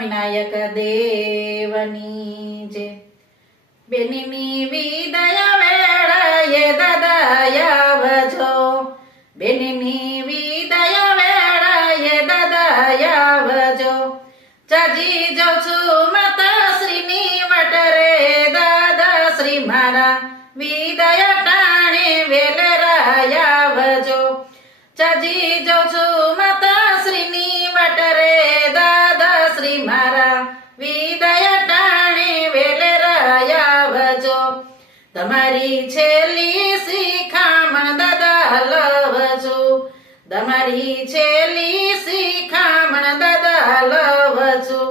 વિનાયક દેવની જય. બેનની વિદાય વેળાએ દાદા આવજો, બેનની વિદાય વેળાએ દાદા આવજો. ચાજી જાઉં છું માતાશ્રીની વટરે દાદા શ્રી મારા વિદાય ટાણે વેલરા આવજો. ચાજી જાઉં છું માતાશ્રીની વટરે દાદા શ્રી મારા વિદાય ટાણે વેલરા આવજો. તમારી છેલ્લી શિખામણ દાદા લવજો, તમારી છેલ્લી શિખામણ દાદા લવજો.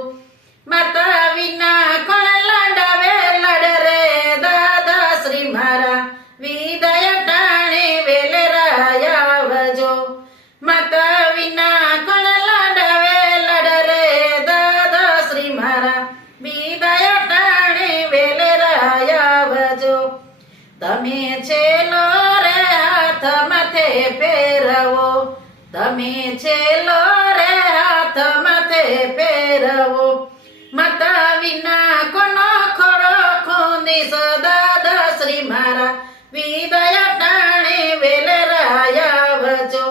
માતા વિના કોણ લાડાવે લડ રે દાદા શ્રી મારા વિદાય ટાણે વેલરા આવજો. માતા વિના કોણ લાડાવે લડ રે દાદા શ્રી મારા વિદાય ટાણે વેલરા આવજો. તમે છેલ્લો રે હાથ માથે પહેરવો, તમે છેલ્લો રે હાથ માથે પહેરવો. માતા વિના કોનો ખોડો ખૂંદીશ દાદા શ્રી મારા વિદાય ટાણે વેલરા આવજો.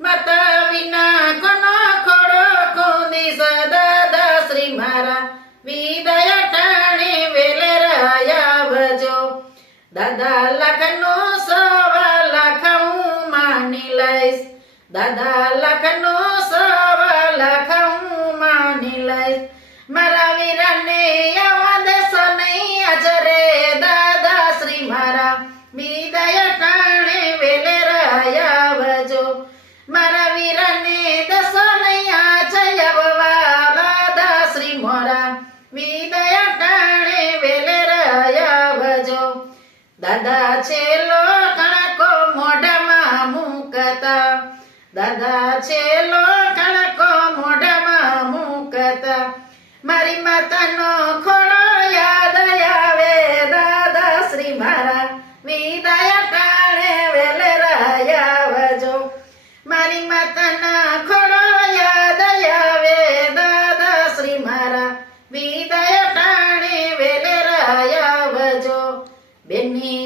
માતા વિના કોનો ખોડો ખૂંદીશ દાદા શ્રી મારા વિદાય ટાણે વેલરા આવજો. દાદા લાખનું સવા લાખ હું માની લઈશ, દાદા લાખનું સવા લાખ હું માની લઈશ. મારા વીરાને આવા દેશો નહીં અજરે દાદા શ્રી મારા વિદાય ટાણે વેલરા આવજો. મારા વીરાને દેશો નહીં આચયવવા દાદા શ્રી મોરા વિદાય ટાણે વેલરા આવજો. દાદા છેલ્લો કણકો મોઢામાં મૂકતા, દાદા છેલ્લો કણકો મોઢામાં મૂકતા. મારી માતાનો ખોળો યાદ આવે દાદા શ્રી મારા વિદાય ટાણે વેલરા આવજો. મારી માતાના ખોળો યાદ આવે દાદા શ્રી મારા વિદાય ટાણે વેલરા આવજો. બેનની